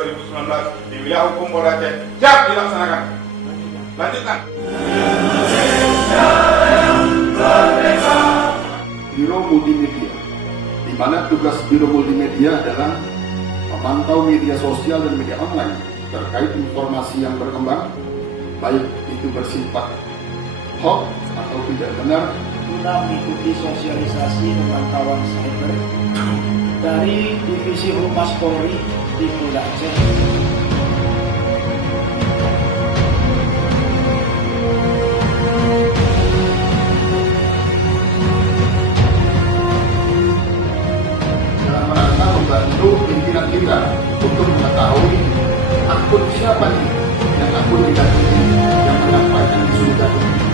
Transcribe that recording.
2019 di wilayah hukum Polda Aceh siap dilaksanakan. Lanjutkan. Biro Multimedia, di mana tugas Biro Multimedia adalah memantau media sosial dan media online terkait informasi yang berkembang, baik itu bersifat hoax atau tidak benar, guna mengikuti sosialisasi pemantauan cyber dari Divisi Humas Polri di Polda Aceh. dalam rangka membantu pimpinan kita untuk mengetahui akun siapa nih yang akun tidak ini yang menyampaikan isu negatif.